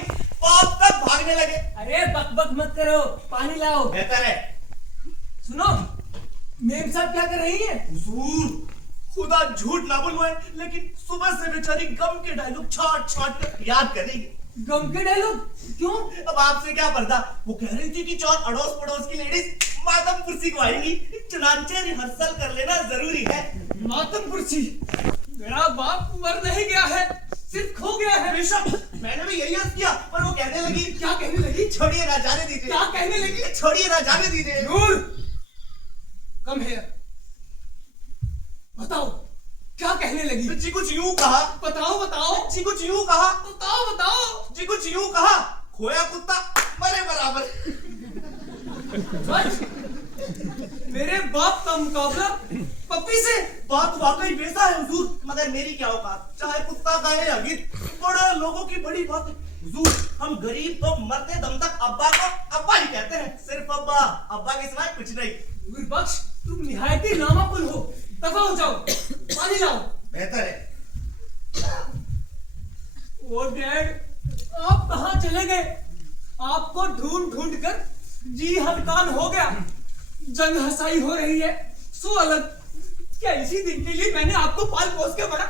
बाप तक भागने लगे। अरे बकबक मत करो, पानी लाओ। बेहतर है। सुनो, मेम साहब क्या कर रही है? हुजूर, खुदा झूठ ना बुलवाए, लेकिन सुबह से बेचारी गम के डायलॉग छाट छाट कर याद कर रही है। गम के डायलॉग? क्यों? अब आपसे क्या पर्दा। वो कह रही थी कि 4 अड़ोस पड़ोस की लेडीज मातम कुर्सी को आएंगी, चुनांचे रिहर्सल कर लेना जरूरी है। मातम कुर्सी? मेरा बाप मर नहीं गया है, सिर्फ खो गया है। बेशक, मैंने भी यही अर्ज किया, पर वो कहने लगी। क्या कहने लगी? छोड़िए ना, जाने दीजिए। क्या कहने लगी? छोड़िए ना, जाने दीजिए। नूर, कम हियर। बताओ, क्या कहने लगी? जी कुछ यूं कहा। बताओ बताओ। जी कुछ यूं कहा। बताओ बताओ। जी कुछ यूं कहा, खोया कुत्ता मरे बराबर। मेरे बाप का मुकाबला पप्पी से? बात वाकई बेसा है हुजूर, मगर मेरी क्या औकात, चाहे कुत्ता गाए या गिद्ध, बड़े लोगों की बड़ी बात है। हुजूर, हम गरीब तो मरते दम तक अब्बा को अब्बा ही कहते हैं, सिर्फ अब्बा। अब्बा के सिवाय कुछ नहीं। नूर बख्श, तुम निहायती नामाकुल हो। दफा हो जाओ, पानी लाओ। बेहतर है। ओ डैड, आप कहाँ चले गए? आपको ढूंढ ढूंढ कर जी हलकान हो गया। जंग हसाई हो रही है, सो अलग। क्या इसी दिन के लिए मैंने आपको पाल पोस के बड़ा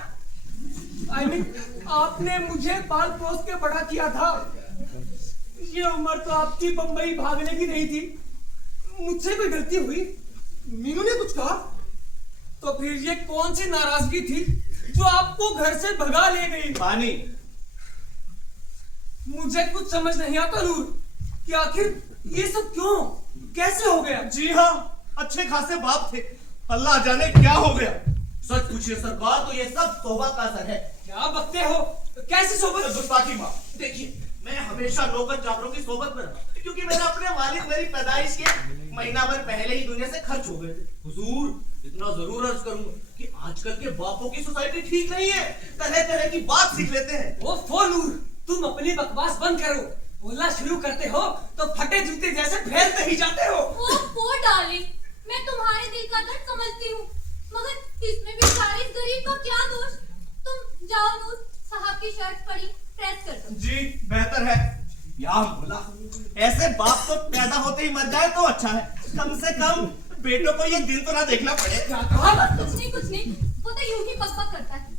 I mean, आपने मुझे पाल पोस के बड़ा किया था। ये उम्र तो आपकी बंबई भागने की नहीं थी। मुझसे कोई गलती हुई? मीनू ने कुछ कहा? तो फिर ये कौन सी नाराजगी थी जो आपको घर से भगा ले गई? पानी। मुझे कुछ समझ नहीं आता नूर कि आखिर ये सब क्यों, कैसे हो गया? जी हाँ, अच्छे खासे बाप थे, अल्लाह जाने क्या हो गया। सच पूछिए सरकार, तो ये सब सोबत का असर है। क्या बकते हो? कैसे सोबत? गुस्ताखी माँ, देखिए मैं हमेशा नौकर चाकरों की सोबत में रहा, क्योंकि मेरे अपने वालिद मेरी पैदाइश के महीना भर पहले ही दुनिया से खर्च हो गए थे। हुजूर, इतना जरूर अर्ज करूंगा कि आजकल के बापों की सोसाइटी ठीक नहीं है, तरह तरह की बात सीख लेते हैं। ओफो नूर, तुम अपनी बकवास बंद करो। बोलना शुरू करते हो तो फटे जूते जैसे फैलते ही जाते हो। ओफो डार्लिंग, मैं तुम्हारे दिल का दर्द समझती हूँ, मगर इसमें बेचारे इस गरीब का क्या दोष? तुम जाओ नूर, साहब की शर्ट पड़ी, प्रेस कर दो। जी बेहतर है। या बोला, ऐसे बाप तो पैदा होते ही मर जाए तो अच्छा है, कम से कम बेटों को ये दिन तो ना देखना पड़े। क्या कहा? कुछ नहीं, वो तो यूं ही बकबक करता है।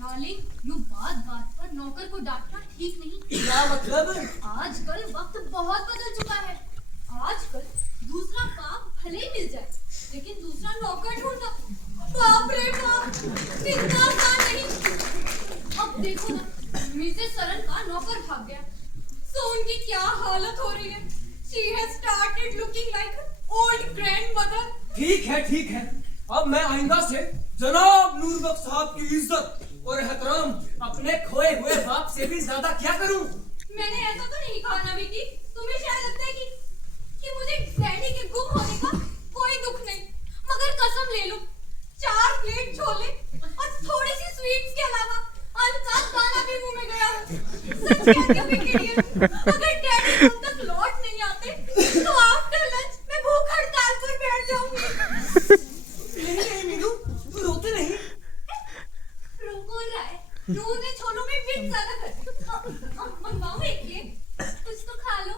डार्लिंग, यूं बात बात पर नौकर को डांटना ठीक नहीं। क्या मतलब? आजकल वक्त बहुत बदल चुका है। आजकल दूसरा काम भले ही मिल जाए, लेकिन दूसरा नौकर ढूंढना, बाप रे बाप, इतना आसान नहीं। अब देखो ना, मिसेस सरन का नौकर भाग गया, तो उनकी क्या हालत हो रही है। She has started looking like an old grandmother. ठीक है। अब मैं आइंदा से जनाब नूर बख्श साहब की इज्जत और एहतराम अपने खोए हुए बाप से भी ज्यादा क्या करूं? मैंने ऐसा तो नहीं कहा ना विकी। तुम्हें शायद लगता है कि मुझे डैडी के गुम होने का कोई दुख नहीं, मगर कसम ले लो, 4 प्लेट छोले और थोड़ी सी स्वीट्स के अलावा अनका खाना भी मुंह में गया है। सच कहती हूँ विकी डियर, अगर डैडी अब तक लौट नहीं आते तो आफ्टर लंच मैं भूख हड़ताल पर बैठ जाऊंगी। नहीं मीनू, तू रोते नहीं। रो कौन रहा है? नूर ने छोलों में मिर्च ज्यादा कर दी। मंगवाओ एक केक, कुछ तो खा लो।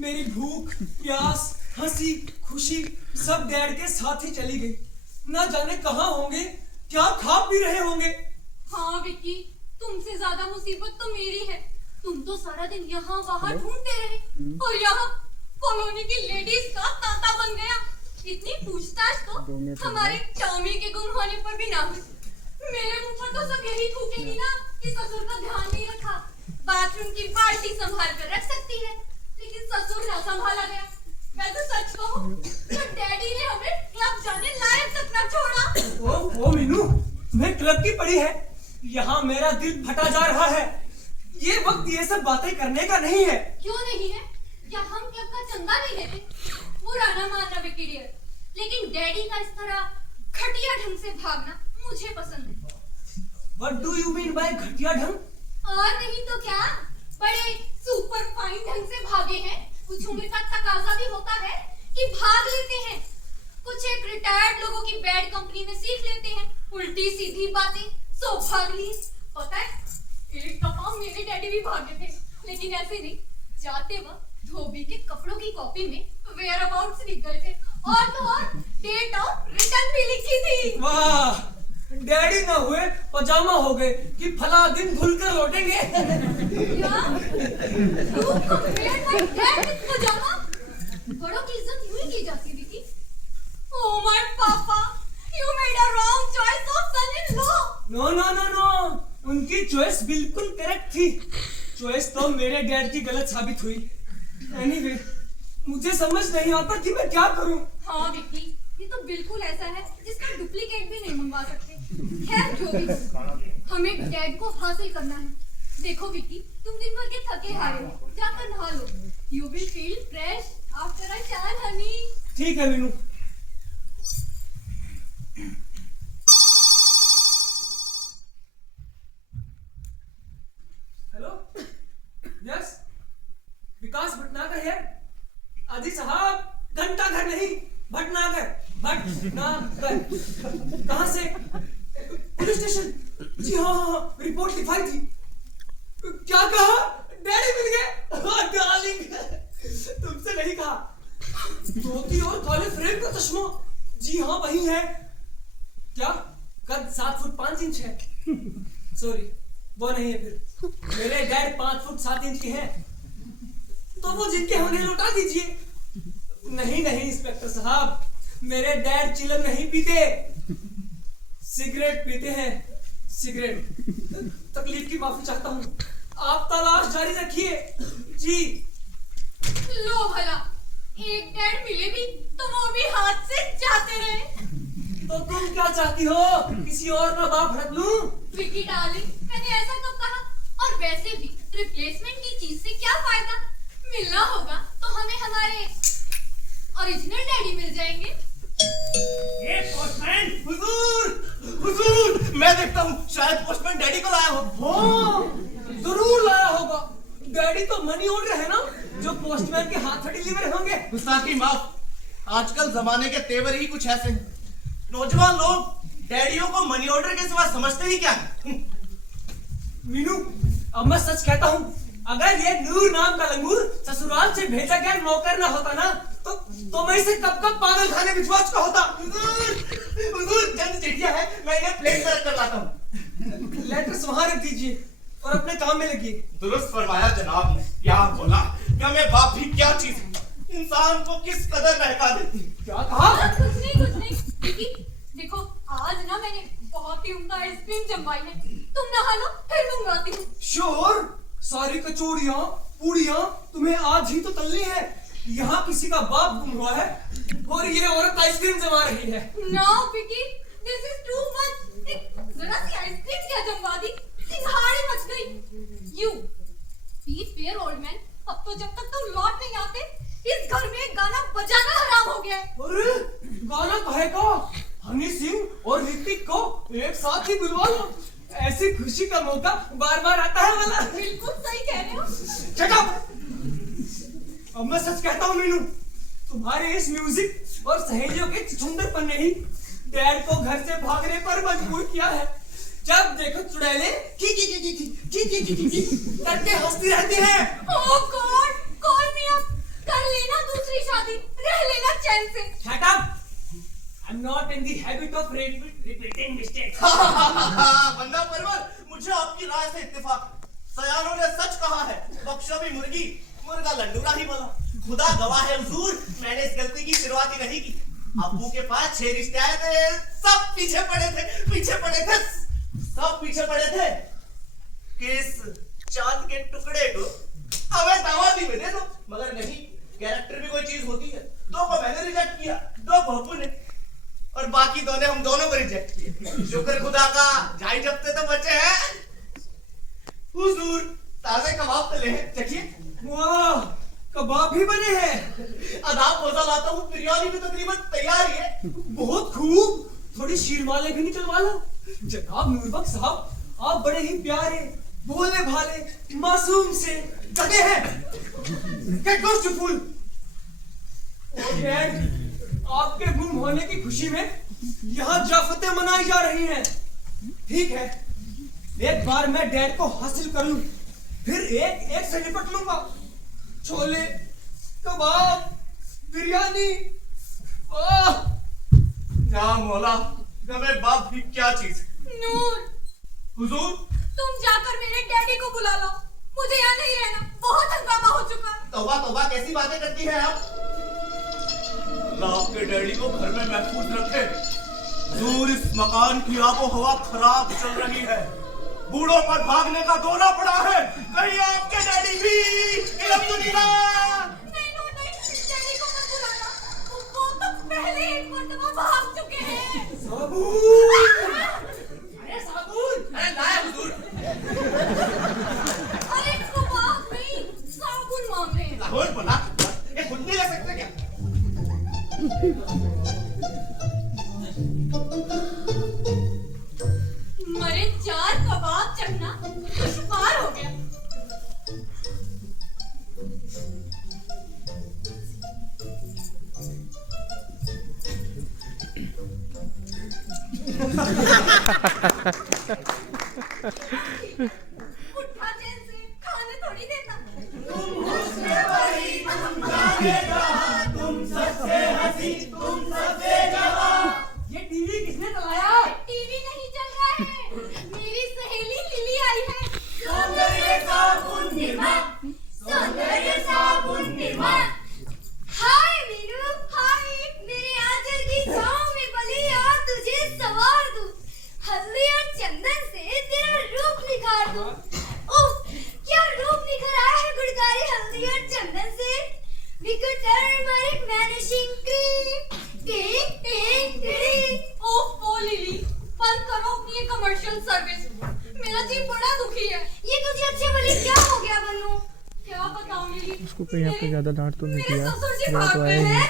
मेरी भूख, प्यास, हंसी, खुशी सब डैड के साथ ही चली गई। ना जाने कहाँ होंगे, क्या खा पी रहे होंगे। हाँ विकी, तुमसे ज्यादा मुसीबत तो मेरी है। तुम तो सारा दिन यहाँ वहाँ ढूंढते रहे और यहाँ कॉलोनी की लेडीज का तांता बन गया। इतनी पूछताछ तो हमारे टॉमी के गुम होने पर भी ना हुई। मेरे मुंह पर तो सब यही थूकेगी ना कि ससुर का ध्यान नहीं रखा। बाथरूम की बाल्टी संभाल कर रख सकती है, लेकिन ससुर ना संभाला गया। मैं तो सच कहूँ तो डैडी ने हमें क्लब जाने लायक तक ना छोड़ा। ओ मीनू, तुम्हें क्लब की पड़ी है? यहाँ मेरा दिल फटा जा रहा है। ये वक्त ये सब बातें करने का नहीं है। क्यों नहीं है? क्या हम क्लब का चंदा नहीं लेते? पुराना मानना विकी डियर, लेकिन डैडी का इस तरह घटिया ढंग से भागना मुझे पसंद है। What do you mean by घटिया ढंग? और नहीं तो क्या, बड़े सुपर फाइन ढंग से भागे हैं। कुछ उम्र का तकाजा भी होता है कि भाग लेते हैं। कुछ एक रिटायर्ड लोगों की बैड कंपनी में सीख लेते हैं उल्टी सीधी बातें, सो भाग लिए। पता है, एक दफा डैडी भी भागे थे, लेकिन ऐसे नहीं। जाते वक्त धोबी के कपड़ों की कॉपी में वेयर अबाउट्स लिख गए थे, और तो और डेट ऑफ रिटर्न भी लिखी थी। वाह, डैडी ना हुए पजामा हो गए कि फला दिन धुल कर लौटेंगे। क्या? You compared my dad with pajama? बड़ों की इज्जत यूं ही की जाती है Vicky. Oh my papa, you made a wrong choice of son-in-law. No no no no, उनकी चॉइस बिल्कुल करेक्ट थी। चॉइस तो मेरे डैड की गलत साबित हुई। एनीवे, मुझे समझ नहीं आता कि मैं क्या करूं। हाँ विकी, ये तो बिल्कुल ऐसा है जिसका डुप्लीकेट भी नहीं मंगवा सकते। खैर जो भी हो, हमें डैड को हासिल करना है। देखो विकी, तुम दिन भर के थके हारे हो, जाकर नहा लो। You will feel fresh after a tan, honey. ठीक है मीनू। हेलो, यस, विकास भटनागर है। अजी साहब, घंटा घर नहीं, भटनागर, भटनागर। कहाँ से? Police station. जी हाँ हाँ हाँ, रिपोर्ट लिखवाई थी। क्या कहा? डैडी मिल गए? डार्लिंग, तुमसे नहीं कहा। धोती और काले फ्रेम का चश्मा। जी हाँ, वही है। क्या कद 7 फुट 5 इंच है? सॉरी, वो नहीं है। फिर मेरे डैड 5 फुट 7 इंच के हैं। तो वो जिनके होंगे लौटा दीजिए। नहीं नहीं इंस्पेक्टर साहब, मेरे डैड चिलम नहीं पीते, सिगरेट पीते हैं। सिगरेट। तकलीफ की माफी चाहता हूँ, आप तलाश जारी रखिए। जी। लो भला, एक डैड मिले भी तो वो भी हाथ से जाते रहे। तो तुम क्या चाहती हो? किसी और का बाप हड़प लूं? विकी डार्लिंग, मैंने ऐसा कब कहा? और वैसे भी रिप्लेसमेंट की चीज से क्या फायदा? मिलना होगा तो हमें हमारे ओरिजिनल डैडी मिल जाएंगे। ए पोस्टमैन, हुजूर, हुजूर, मैं देखता हूँ शायद पोस्टमैन डैडी को लाया हो। हाँ, जरूर लाया होगा। डैडी तो मनी ऑर्डर है ना, जो पोस्टमैन के हाथ डिलीवर होंगे। गुस्ताखी माफ, आजकल जमाने के तेवर ही कुछ ऐसे हैं। नौजवान लोग डैडियों को मनी ऑर्डर के सिवा समझते ही क्या है? मीनू, अब मैं सच कहता हूँ, अगर ये नूर नाम का लंगूर ससुराल से भेजा गया नौकर ना होता ना, तो मैं इसे कब कब पागल खाने भिजवा चुका होता। हुजूर, चंद चिट्ठियां हैं, मैं इन्हें प्लेट में रख कर लाता हूँ। लेटर्स वहां रख दीजिए और अपने काम में लगिए। दुरुस्त फरमाया जनाब ने। क्या बोला? क्या मैं बाप भी क्या चीज है? इंसान को किस कदर बहका देती। क्या कहा? कुछ नहीं कुछ नहीं। विकी, देखो आज ना मैंने बहुत ही उम्दा आइसक्रीम जमवाई है। तुम नहा लो, फिर मंगवाती हूँ। श्योर। सारी कचौड़ियाँ पूड़ियाँ तुम्हें आज ही तो तलनी है। यहाँ किसी का बाप गुम हुआ है और ये औरत आइसक्रीम जमा रही है। No, Vicky, this is too much. जरा सी आइसक्रीम क्या जमवा दी, सिंघाड़े मच गई। You, be fair old man. अब तो जब तक तुम लौट नहीं आते, इस घर में गाना बजाना हराम हो गया है। अरे गाना कहेगा? हनी सिंह और ऋतिक को एक साथ ही बुलवा लो। ऐसी खुशी का मौका बार बार आता है वाला। बिल्कुल सही कह रहे हो। Shut up! अब मैं सच कहता हूँ मीनू, तुम्हारे इस म्यूजिक और सहेलियों के छुछुंदरपन ने ही डैड को घर से भागने पर मजबूर किया है। जब देखो चुड़ैलें करके हंसती रहती हैं। Oh God, call me up. कर लेना दूसरी शादी, रह लेना चैन से। Shut up! I'm not in the habit of repeating mistakes. बंदा परवर, मुझे आपकी राय से इत्तेफाक। सयानों ने सच कहा है, बख्शा भी मुर्गी, मुर्गा लंडूरा ही बोला। खुदा गवाह है हुजूर, मैंने इस गलती की शुरुआत ही नहीं की। अब्बू के पास 6 रिश्ते आए थे, सब पीछे पड़े थे कि इस चांद के टुकड़े को हमें दावादी में दे दो। मगर नहीं, कैरेक्टर भी कोई चीज होती है। 2 को मैंने रिजेक्ट किया, 2 को अब्बू ने, और बाकी 2 ने हम दोनों को रिजेक्ट किया। शुक्र खुदा का, जाई जब्ते तो बचे हैं। हुजूर, ताजे कबाब तले हैं, चखिए। वाह, कबाब भी बने हैं। आदाब पोसा लाता हूँ, बिरयानी भी तकरीबन तैयार ही है। बहुत खूब। थोड़ी शीरमाले भी निकलवा लो। जनाब नूरबख्श साहब, आप बड़े ही प्यारे, भोले भाले, मासूम से गधे हैं। Get lost, you fool! और डैड, आपके गुम होने की खुशी में यहाँ जाफतें मनाई जा रही हैं। ठीक है, एक बार मैं डैड को हासिल कर लूं, फिर एक एक से निपट लूंगा। छोले, कबाब, बिरयानी, वाह। या मौला, गमे बाप भी क्या चीज। नूर, हुजूर, तुम जाकर मेरे डैडी को बुला लो, मुझे यहाँ नहीं रहना, बहुत हंगामा हो चुका है। तौबा तौबा, कैसी बातें करती है आप। अल्लाह आपके डैडी को घर में महफूज रखे। हुजूर, इस मकान की आबो हवा खराब चल रही है, बूढ़ों पर भागने का दौरा पड़ा है। कहीं आपके डैडी भी इलम दुनिया। नहीं नूर नहीं, डैडी को मत बुलाना, वो तो पहले एक मर्तबा भाग चुके हैं। साबुन, अरे साबुन। अरे लाया हुजूर। अरे कबाब नहीं, साबुन मांग रहे हैं। लाहौर बना, ये खुद नहीं ले सकते क्या। मरे 4 कबाब चखना दुश्वार हो गया। उठा चैन से, खाने थोड़ी देता। ये टीवी किसने चलाया? टीवी नहीं चल रहा है, मेरी सहेली लिली आई है। सौंदर्य साबुन निर्माण। हाय मीनू, हाय, मेरे आंचल की छांव में पली और तुझे सवार दूं, हल्दी और चंदन से तेरा रूप निखार दूं। उफ, क्या रूप निखर आया है गुड़कारी हल्दी और चंदन से। We could turmeric vanishing cream. Ding, ding, ding. Oh lily, बंद करो अपनी ये कमर्शियल सर्विस, मेरा जी बड़ा दुखी है। ये तुझे अच्छे भले क्या हो गया बन्नू? क्या बताऊं लिली, उसको कहीं आपने ज्यादा डांट तो नहीं मेरे दिया। ससुर जी वो भाग तो गए आए हैं।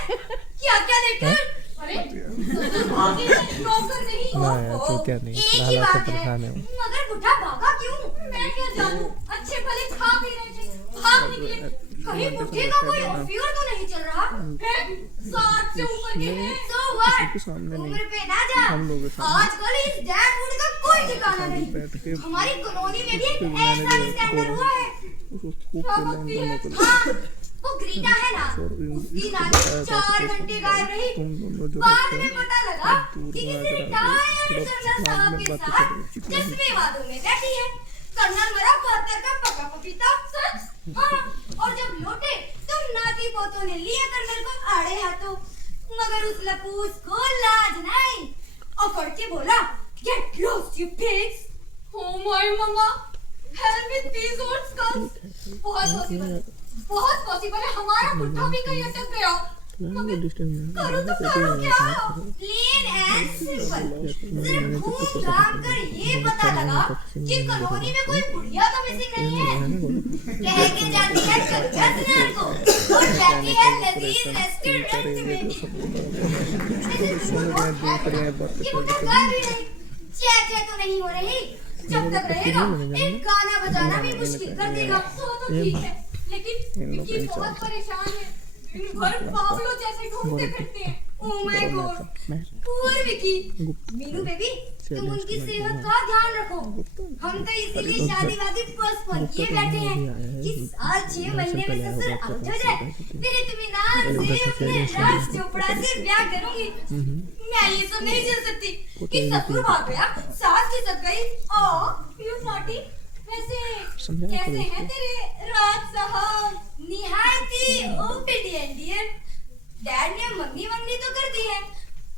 क्या क्या लेकर? अरे ससुर भागे हैं, नौकर नहीं। ना यार, ओहो, तो क्या नहीं, एक ही हालात से बात है, परेशान है वो। मगर बुढ़ा भागा क्यों? मैं क्या जानूं, अच्छे भले खा पी रहे थे, भाग निकले। कहीं बुढ़े का कोई अफेयर तो नहीं चल रहा है? 60 से ऊपर के हैं। So what? उसके सामने नहीं, उम्र पे ना जा। हम लोगों के सामने। आजकल इस डैड फूड का कोई ठिकाना बैठ के नहीं। हमारी कॉलोनी में भी एक फिर ऐसा मैंने स्कैंडल हुआ है। उसको खूब क्या के बकती लाइन है? दोनों को हाँ, वो ग्रीटा है ना, और उसकी नानी 4 घंटे गायब रही। तुम दोनों जो बाद रहते में हो, पता लगा दूर कि वहाँ किसी जरा रिटायर्ड थोड़ा कर्नल साहब बाद में के बातें साथ करो, ठीक है? जज्बे वादों में बैठी है। कर्नल मरा 72 का पका पपीता। सच? हाँ, और जब लौटे तो नाती पोतों ने लिया कर्नल को आड़े हाथों, मगर उस लपूस को लाज नहीं। अकड़ के बोला, Get lost you pigs! Oh my mama! Help with these old skulls! बहुत पॉसिबल है हमारा बुढ़ा भी कहीं अटक गया हो। मगर करूँ तो करूँ क्या? Plain and simple. सिर्फ घूम घाम कर ये पता लगा कि कॉलोनी में कोई बुढ़िया तो मिसिंग नहीं है। कह के जाती है गंगा स्नान को और जाती है लजीज रेस्टोरेंट में। ये बुढ़ा गायब ही नहीं, चेचे तो नहीं हो रही। जब तक रहेगा एक गाना बजाना भी मुश्किल कर देगा। तो ठीक है, लेकिन विकी बहुत परेशान है, दिन भर पागलों जैसे घूमते फिरते हैं। Oh my God, poor Vicky. Meenu baby, तुम उनकी सेहत का ध्यान रखो। हम तो इसीलिए शादी वादी पोस्टपोन किए बैठे हैं कि साल 6 महीने में ससुर आउट हो जाए, फिर इत्मीनान से अपने राज चोपड़ा से ब्याह करूंगी। मैं ये सब नहीं झेल सकती कि ससुर भाग गया, सास खिसक गई। ओ यू नॉटी। वैसे कैसे हैं तेरे राज साहब? निहायती ओबीडिएंट डियर। डैड ने मंगनी वंगनी तो कर दी है,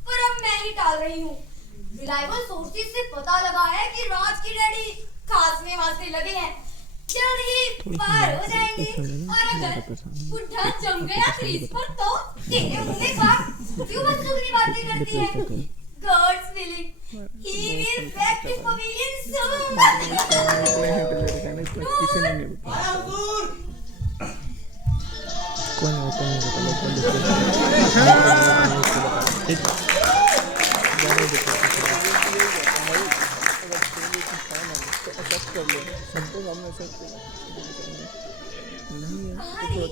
पर अब मैं ही टाल रही हूँ। रिलायबल सोर्सेज से पता लगा है कि राज की डैडी खांसने वास्ते लगे हैं, जल्द ही पार हो जाएंगे। और अगर बुढ़ा जम गया क्रीज पर तो तेरे मुंह में बात क्यों बदसूखी बातें करती है? God's willing, he will back to pavilion soon. किसी ने नहीं बताया। आया हुजूर। कोई नहीं होता नहीं पता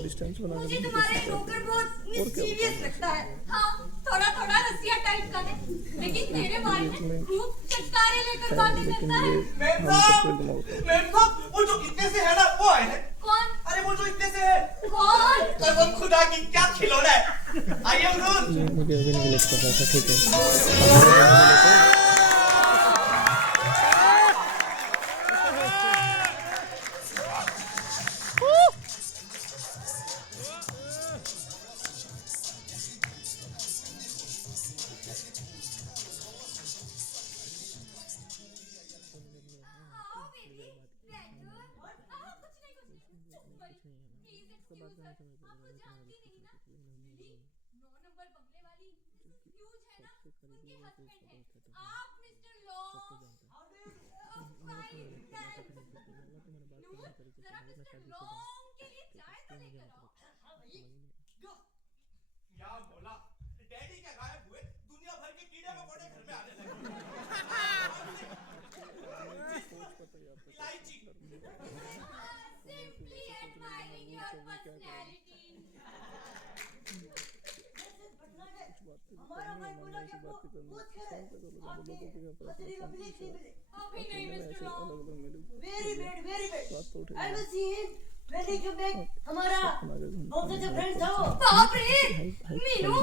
डिस्टेंस बना मुझे तुम्हारे नौकर बहुत मिस्चीवियस लगता है। हाँ, थोड़ा थोड़ा रसिया टाइप का है, लेकिन तेरे बारे में खूब चटकारे लेकर बातें करता है। मैम साहब, वो जो कितने से है ना वो आए खुदा की क्या खिलौना है। आइए हुजूर। मुझे अभी नहीं लगता था, ठीक है। आओ बेबी, बैठो। कुछ नहीं चुप मत। प्लीज एक्सक्यूज अस। आप तो जानती नहीं ना, लिली 9 नंबर बंगले वाली एक्सक्यूज है ना, उनके हस्बैंड है। आप मिस्टर लॉ फाइन थैंक्स। नूर जरा मिस्टर लॉन्ग के लिए चाय तो लेकर आओ। क्या बोला? डैडी क्या गायब हुए? दुनिया भर के कीड़े मकोड़े घर में आने लगे। इलायची। Simply admiring your personality. हमारा भाई बोला कि आपको पूछ करे आपके पत्नी का प्लीज नहीं मिले। अभी नहीं mister law. Very bad I will see him when he come back. हमारा बहुत अच्छा फ्रेंड था वो। बाप रे, Meenu,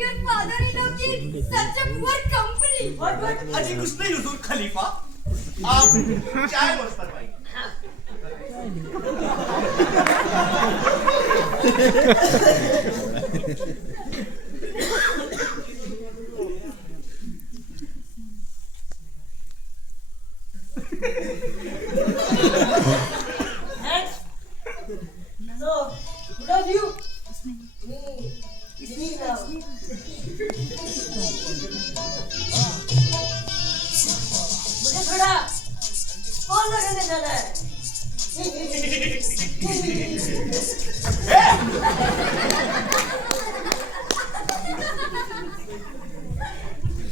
your father-in-law keeps such a poor company. What? अजी कुछ नहीं हुजूर खलीफा, आप चाय मत फरमाइए। Thanks. So, good of you. Me now. मुझे थोड़ा कॉल लगाने जाना है।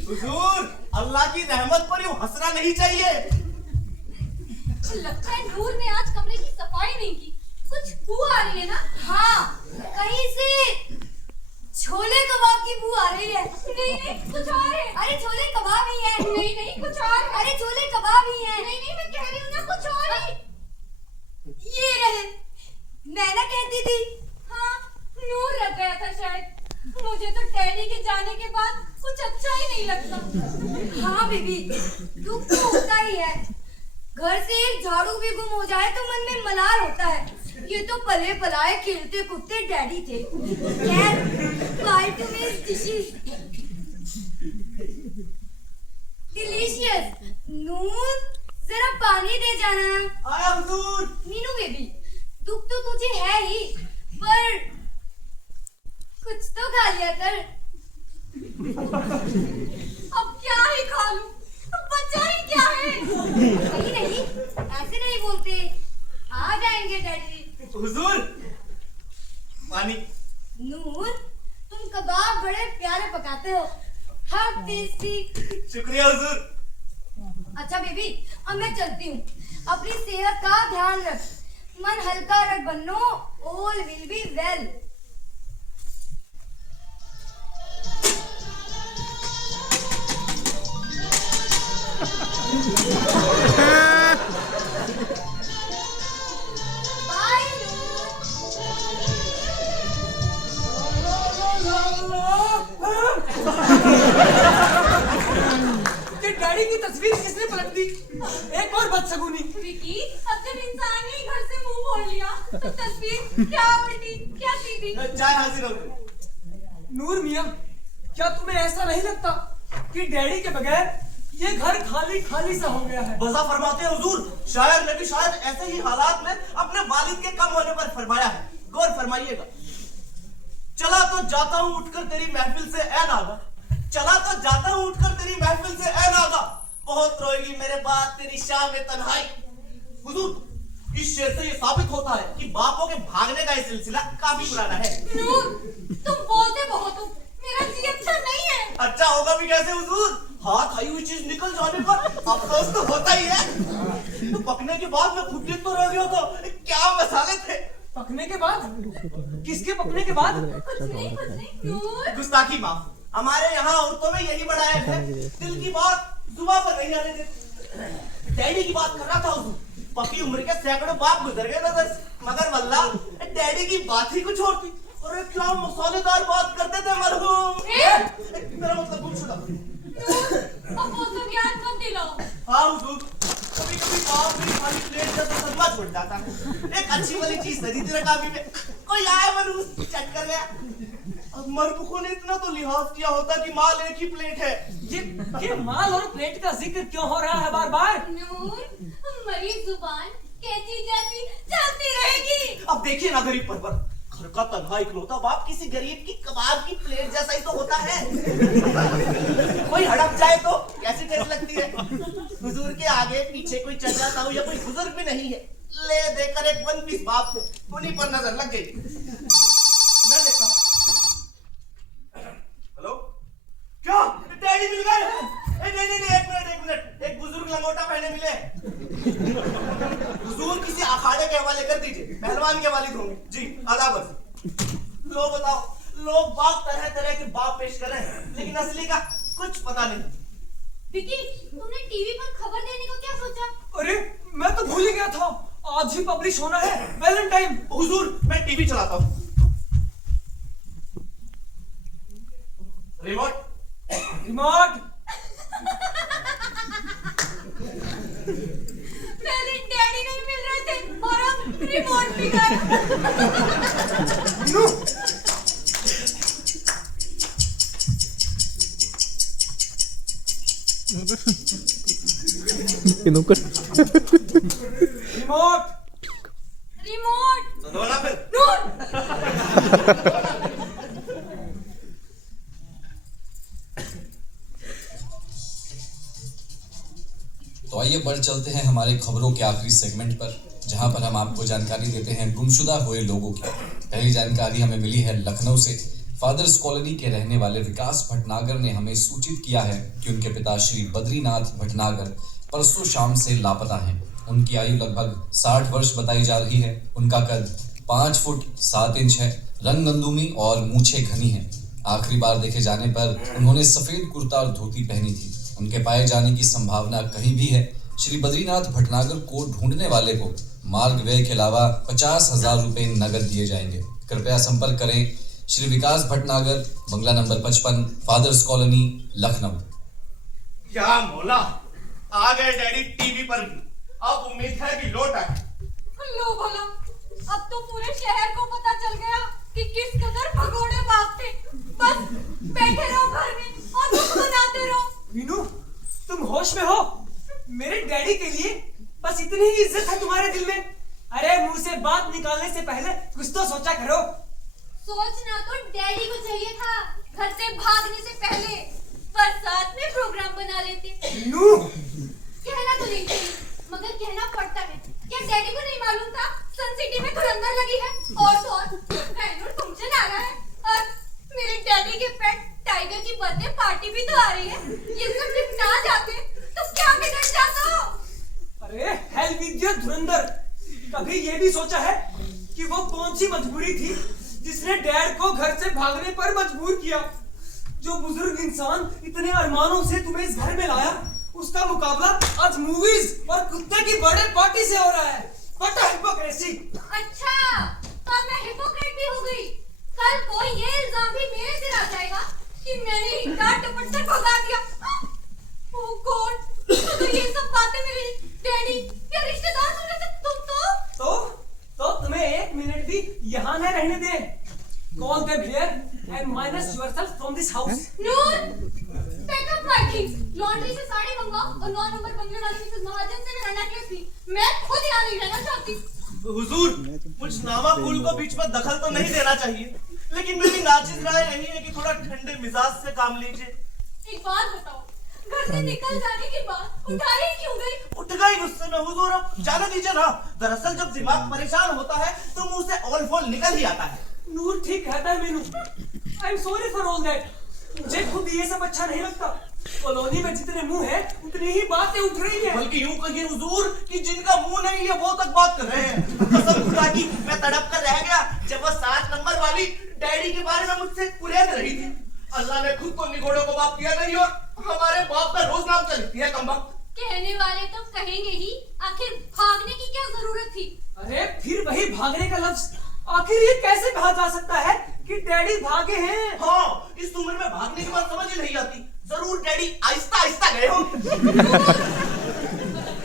हुजूर, अल्लाह की रहमत पर यूं हंसना नहीं चाहिए। लगता है नूर ने आज कमरे की सफाई नहीं की। कुछ बू आ रही है ना? हाँ, कहीं से छोले कबाब की बू आ रही है। नहीं, कुछ और है। अरे छोले कबाब ही है। नहीं, कुछ और। अरे छोले कबाब ही है। नहीं, मैं कह रही हूँ ना कुछ और ही। ये रहे, मैं ना कहती थी। हाँ, नूर रख गया था शायद। मुझे तो डैडी के जाने के बाद कुछ अच्छा ही नहीं लगता। हाँ बेबी, दुख तो होता ही है। घर से एक झाड़ू भी गुम हो जाए तो मन में मलाल होता है। ये तो पले पलाए खेलते कुत्ते डैडी थे। खैर, बाय टू मिस डिशेस डिलीशियस। नूर, जरा पानी दे जाना। आया हुजूर। मीनू बेबी, दुख तो तुझे है ही, पर कुछ तो खा लिया कर। अब क्या ही खा लूं? बचा ही क्या है? नहीं, ऐसे नहीं बोलते। आ जाएंगे डैडी। हुजूर, पानी। नूर, तुम कबाब बड़े प्यारे पकाते हो। How tasty. शुक्रिया हुजूर। अच्छा बेबी, अब मैं चलती हूँ। अपनी सेहत का ध्यान रख। मन हल्का रख बन्नो। All will be well. बाय कि डैडी की तस्वीर किसने पलट दी? एक और बदसगुनी। विकी, अब जब इंसान ने घर से मुंह मोड़ लिया तो तस्वीर क्या उल्टी क्या सीधी। चाय हाजिर हो गई। नूर मियां, क्या तुम्हें ऐसा नहीं लगता कि डैडी के बगैर ये घर खाली खाली सा हो गया है? बसा फरमाते हैं हुजूर, शायर ने भी शायद ऐसे ही हालात में अपने वालिद के कम होने पर फरमाया है। गौर फरमाइएगा। चला तो जाता हूँ उठकर तेरी महफिल से ऐ नागा, चला तो जाता हूँ उठकर तेरी महफिल से ऐ नागा, बहुत रोएगी मेरे बाद तेरी शाम में तन्हाई। हुजूर, इस शेर से ये साबित होता है कि बापों के भागने का ये सिलसिला काफी पुराना है। नूर, तुम बोलते बहुत हो। मेरा जी अच्छा नहीं है। अच्छा होगा भी कैसे हुजूर? हाथ आई हुई चीज निकल जाने पर अफसोस तो होता ही है। तो पकने के बाद मैं खुद तो रह गया था। क्या मसाले थे। पकने के बाद? किसके पकने के बाद? कुछ नहीं नूर। गुस्ताखी माफ। हमारे यहाँ औरतों में यही बड़ा है, दिल की बात जुबान पर नहीं आने देते। डैडी की बात कर रहा था हुजूर। पकी उम्र के सैकड़ों बाप गुजर गए नजर, मगर वल्लाह डैडी की बात ही कुछ और थी। और अरे क्या मसालेदार बात करते थे मरहूम। मेरा मतलब गुमशुदा। अब वो सब याद मत दिलाओ। हाँ हुजूर, कभी कभी बाप मेरी खाली प्लेट का तो सदमा छोड़ जाता है। एक अच्छी वाली चीज सजी थी रकाबी में, कोई आया मरहूम चट कर गया। अब मरबुखों ने इतना तो लिहाज किया होता कि माल एक ही प्लेट है। ये माल और प्लेट का जिक्र क्यों हो रहा है बार बार? नूर, मरीज जुबान कैची जैसी चलती रहेगी। अब देखिए ना गरीब परवर, घर का तन्हा इकलौता बाप किसी गरीब की कबाब की प्लेट जैसा ही तो होता है। कोई हड़प जाए तो कैसी टेस्ट लगती है। हुजूर के आगे पीछे कोई चचा ताऊ या कोई बुजुर्ग भी नहीं है। ले देकर एक वन पीस बाप थे, उन्हीं पर नजर लग गई। मैं देखता हूं। हेलो, क्या डैडी मिल गए? नहीं, एक मिनट, एक बुजुर्ग लंगोटा पहने मिले। हुजूर किसी अखाड़े के हवाले कर दीजिए, पहलवान के वालिद होंगे जी। आदाब। लो बताओ, लोग बाप तरह तरह के बाप पेश कर रहे हैं, लेकिन असली का कुछ पता नहीं। विकी, तुमने टीवी पर खबर देने को क्या सोचा? अरे मैं तो भूल ही गया था, आज ही पब्लिश होना है वैलेंटाइन। हुजूर मैं टीवी चलाता हूँ। रिमोट पहले डैडी नहीं मिल रहे थे और अब रिमोट भी गए। इनुकर रिमोट तो दो ना फिर। तो आइए बढ़ चलते हैं हमारे खबरों के आखिरी सेगमेंट पर, जहां पर हम आपको जानकारी देते हैं गुमशुदा हुए लोगों की। पहली जानकारी हमें मिली है लखनऊ से। फादर्स कॉलोनी के रहने वाले विकास भटनागर ने हमें सूचित किया है कि उनके पिता श्री बद्रीनाथ भटनागर परसों शाम से लापता हैं। उनकी आयु लगभग 60 वर्ष बताई जा रही है। उनका कद 5 फुट 7 इंच है, रंग गंदुमी और मूछें घनी हैं। आखिरी बार देखे जाने पर उन्होंने सफेद कुर्ता और धोती पहनी थी। उनके पाए जाने की संभावना कहीं भी है। श्री बद्रीनाथ भटनागर को ढूंढने वाले को मार्ग व्यय के अलावा 50,000 रुपए नगद दिए जाएंगे। कृपया संपर्क करें श्री विकास भटनागर, बंगला नंबर 55, फादर्स कॉलोनी, लखनऊ। क्या मौला, आ गए डैडी टीवी पर भी। अब उम्मीद है कि लौट आए। लो भला, अब तो पूरे शहर को पता चल गया कि किस कदर भगोड़े बाप थे। बस बैठे रहो घर में और दुख मनाते रहो। मीनू, तुम होश में हो? मेरे डैडी के लिए बस इतनी ही इज्जत है तुम्हारे दिल में? अरे मुंह से बात निकालने से पहले कुछ तो सोचा करो। सोचना तो डैडी को चाहिए था घर से भागने से पहले, पर साथ में प्रोग्राम बना लेते। मीनू, कहना तो नहीं चाहिए मगर कहना पड़ता है। क्या डैडी को नहीं मालूम था सन सिटी में धुरंधर लगी है? और तो और बैंगलोर फंक्शन आ रहा है और मेरे डैडी के पेट टाइगर की बर्थडे पार्टी भी तो आ रही है। ये सब निपटा जाते तो क्या बिगड़ जाता। अरे हेल विद योर धुरंधर, कभी ये भी सोचा है कि वो कौन सी मजबूरी थी जिसने डैड को घर से भागने पर मजबूर किया? जो बुजुर्ग इंसान इतने अरमानों से तुम्हें इस घर में लाया, उसका मुकाबला आज मूवीज और कुत्ते की बर्थडे पार्टी से हो रहा है। What a hypocrisy. अच्छा, तो मैं हिपोक्रेट भी हो गई। कल कोई ये इल्जाम भी मेरे सिर आ जाएगा कि मैंने ही डांट डपट कर भगा दिया। ओह गॉड, तो ये सब बातें मेरे डैडी या रिश्तेदार सुन रहे थे। तुम तो तुम्हें 1 मिनट भी यहाँ न रहने दे। Call them here and minus yourself from this house. Noor, pack up my things. Laundry से साड़ी मंगाओ और 9 नंबर बंगले वाली मिसेस महाजन से मेरा नेकलेस भी। मैं खुद यहाँ नहीं रहना चाहती। हुजूर, कुछ नामा कुल को बीच में दखल तो नहीं देना चाहिए, लेकिन मेरी नाचिज राय यही है कि थोड़ा ठंडे मिजाज से काम लीजिए। एक बात बताओ, घर से निकल जाने के बाद उठाई क्यों गई? उठ गई गुस्से में हुजूर, अब जाने दीजिए ना। दरअसल जब दिमाग परेशान होता है तो मुंह से ऑल फॉल निकल ही आता है। नूर ठीक कहता है Meenu. I am sorry for all that. मुझे खुद ये सब अच्छा नहीं लगता। कॉलोनी में जितने मुंह हैं उतनी ही बातें उठ रही हैं। बल्कि यूं कहिए हुजूर कि जिनका मुंह नहीं है वो तक बात कर रहे हैं। कसम खुदा की मैं तड़प कर रह गया जब वो 7 नंबर वाली डैडी के बारे में मुझसे कुरेद रही थी। अल्लाह ने खुद तो निगोड़ों को बाप दिया नहीं और हमारे बाप का रोज नाम चलती है कमबख्त। कहने वाले तो कहेंगे ही, आखिर भागने की क्या जरूरत थी? अरे फिर वही भागने का लफ्ज, आखिर ये कैसे कहा जा सकता है कि डैडी भागे हैं। हाँ, इस उम्र में भागने की बात समझ ही नहीं आती। जरूर डैडी आहिस्ता आहिस्ता गए हो।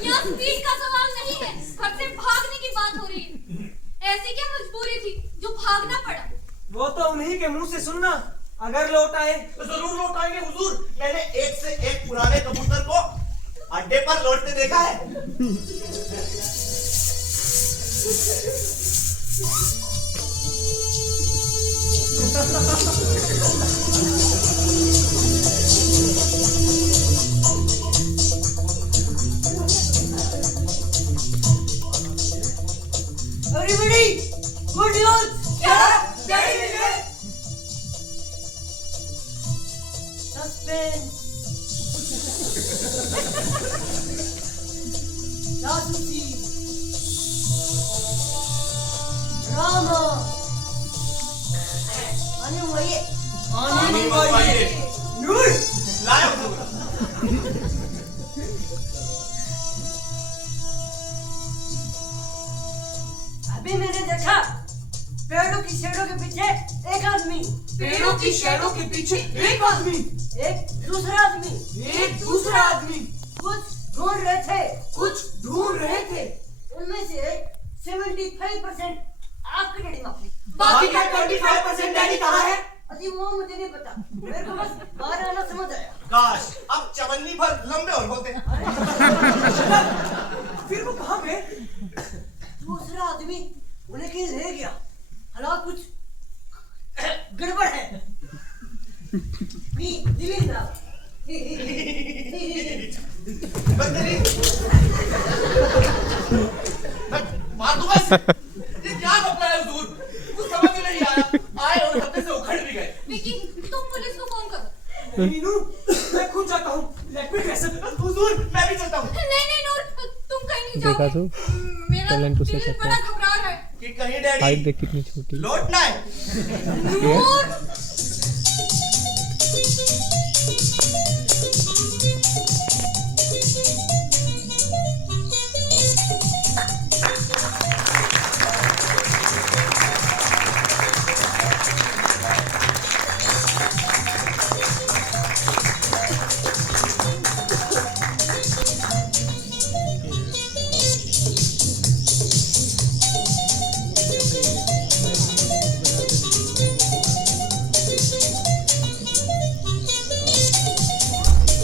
यहाँ स्पीड का सवाल नहीं है, घर से भागने की बात हो रही है। ऐसी क्या मजबूरी थी जो भागना पड़ा? वो तो उन्हीं के मुंह से सुनना। अगर लौट आए तो जरूर लौट आएंगे हुजूर। मैंने एक से एक पुराने कबूतर को अड्डे पर लौटते देखा है। Everybody, good news. क्या डैडी मिल गए? Suspense. जासूसी. ड्रामा. आने वाले. आने वाली नूर। लाया हुजूर। अभी मैंने देखा पेड़ों की शेडों के पीछे एक आदमी, पेड़ों की शैडो के पीछे एक आदमी, एक दूसरा आदमी एक दूसरा आदमी कुछ ढूंढ रहे थे। कुछ ढूंढ रहे थे। उनमें से 75% आपके डैडी माफी। बाकी का 25% डैडी कहाँ है? अभी वो मुझे नहीं पता, मेरे को बस बाहर आना समझ आया। काश अब चवन्नी भर लंबे और होते। फिर वो कहाँ गए? दूसरा आदमी उन्हें कहीं ले गया। हालात कुछ गड़बड़ है। दिल्ली ना। मार दूंगा इसे। ये क्या घपला है हुजूर? कुछ समझ ही नहीं आया। आए और हफ्ते से उखड़ भी गए। विकी, तुम पुलिस को फोन करो। मीनू, मैं खुद जाता हूँ। Let me dress up. हुजूर मैं भी चलता हूँ। नहीं नूर, तुम कहीं नहीं देखा जाओगे। तो? मेरा टैलेंट उसे दिल कहते बड़ा हैं। घबरा रहा है। कि कहीं हाइट डैडी देख कितनी छोटी। लौटना है। नूर,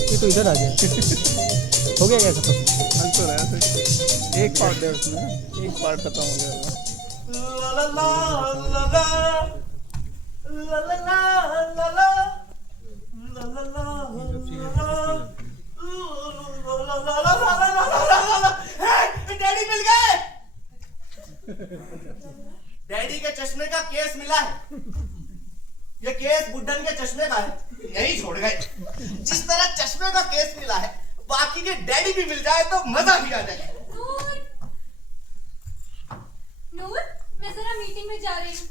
ये तो इधर आ गया। हो गया क्या खत्म? तो रहा था एक पार्ट है उसमें, एक पार्ट खत्म हो गया था। ला ला ला ला ला ला ला ला ला डैडी मिल गए। डैडी के चश्मे का केस मिला है। ये केस बुड्ढन के चश्मे का है। यही छोड़ गए। जिस तरह चश्मे का केस मिला है, बाकी के डैडी भी मिल जाए तो मजा भी आ जाए। नूर, मैं जरा मीटिंग में जा रही हूँ।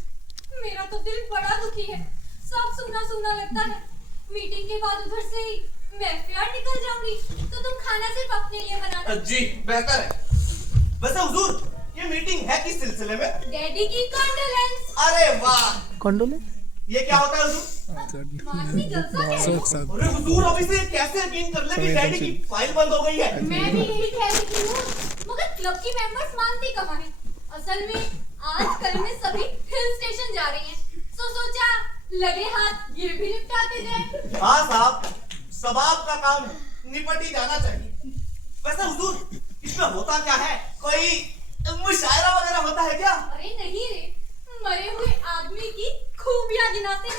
मेरा तो दिल बड़ा दुखी है। सब सूना सूना लगता है। मीटिंग के बाद उधर से ही मैं एफआईआर निकल जाऊंगी, तो तुम खाना सिर्फ अपने लिए बनाना। जी बेहतर है। वैसे हुजूर ये मीटिंग है किस सिलसिले में? डैडी की कंडोलेंस। अरे वाह, कंडोले? ये क्या होता है हुजूर? मासी जलसा कह रही हूँ। अरे हुजूर अब इसे कैसे यकीन कर ले कि डैडी की फाइल बंद हो गई है? मैं भी यही कह रही थी नूर, मगर क्लब की मेंबर्स मानती कहाँ हैं? असल में आजकल में सभी हिल स्टेशन जा रही हैं, तो सोचा लगे हाथ ये भी निपटाते जाए। हाँ साहब, सवाब का काम निपट ही जाना चाहिए। वैसे हुजूर इसमें होता क्या है? कोई मुशायरा वगैरह होता है क्या? अरे नहीं रे, मरे हुए आदमी की खूबियां गिनाते हैं।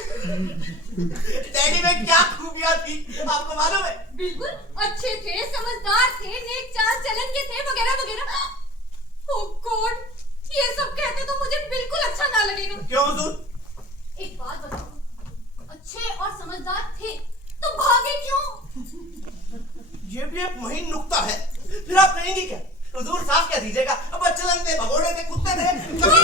डैडी में क्या खूबियां थी आपको मालूम है? बिल्कुल अच्छे थे, समझदार थे, नेक चाल चलन के थे, वगैरह वगैरह। ओह गॉड, ये सब कहते तो मुझे बिल्कुल अच्छा ना लगेगा। क्यों हुजूर? एक बात बताओ, अच्छे और समझदार थे तो भागे क्यों? ये भी एक महीन नुक्ता है। फिर आप कहेंगी क्या? हुजूर साफ कह दीजिएगा, अब चलन थे, भगोड़े थे, कुत्ते थे, कभी